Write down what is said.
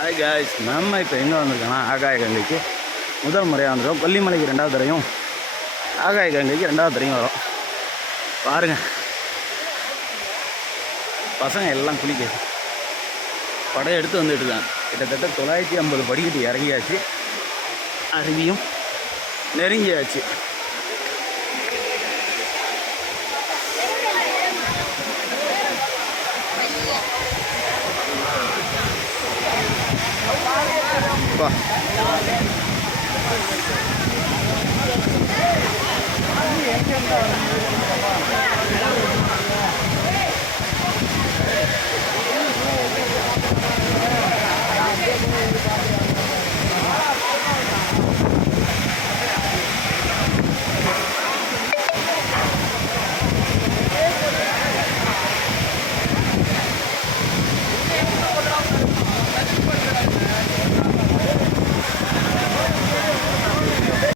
Hi guys, நம்ம இப்போ எங்கே வந்திருக்கோன்னா ஆகாய கங்கைக்கு முதல் முறையாக வந்துடும். கொல்லிமலைக்கு 2வது தரையும், ஆகாய கங்கைக்கு 2வது தரையும் வரும். பாருங்கள், பசங்க எல்லாம் குளிக்க படம் எடுத்து வந்துட்டு தான். கிட்டத்தட்ட 950 படிக்கட்டு இறங்கியாச்சு. அருவியும் நெருங்கியாச்சு. வா